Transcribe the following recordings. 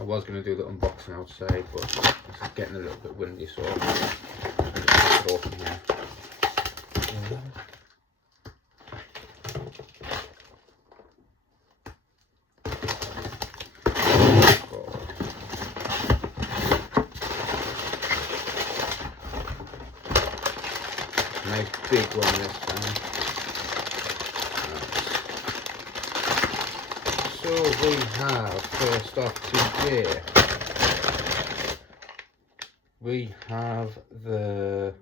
I was going to do the unboxing outside, but it's getting a little bit windy, so I'm just going to put it open here. Nice big one this time. So we have, first off today, we have the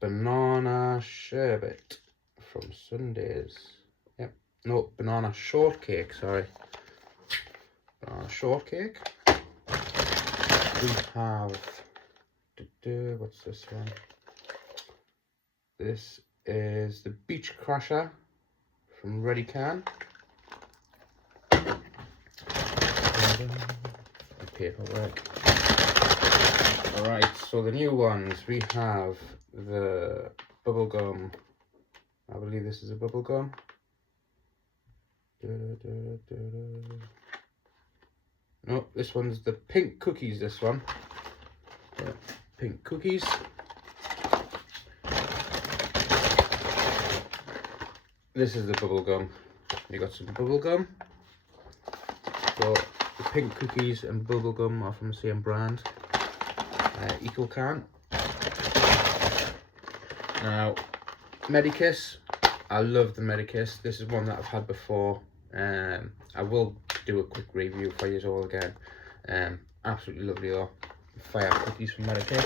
banana sherbet from Sundays. Yep, no, banana shortcake, sorry. Banana shortcake. We have, what's this one? This is the Beach Crusher from Ready Can. Paperwork. Alright, so the new ones, we have the bubblegum. I believe this is a bubblegum. No, this one's the pink cookies, this one. Yeah, pink cookies. This is the bubblegum. You got some bubblegum. So the pink cookies and bubblegum are from the same brand. EcoCan. Now, Medikiss. I love the Medikiss. This is one that I've had before. I will do a quick review for you all again. Absolutely lovely though. Fire cookies from Medikiss.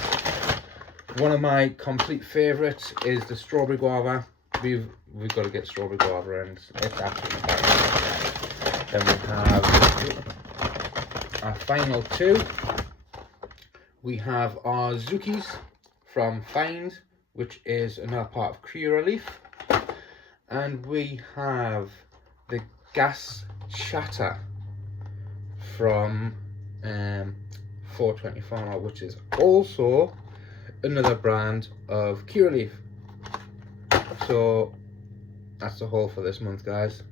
One of my complete favourites is the strawberry guava. We've got to get strawberry guava, and it's absolutely fine. Then we have our final two. We have our Zookies from Find, which is another part of Curaleaf. And we have the Gas Chatter from 420 Farmer, which is also another brand of Curaleaf. So that's the haul for this month, guys.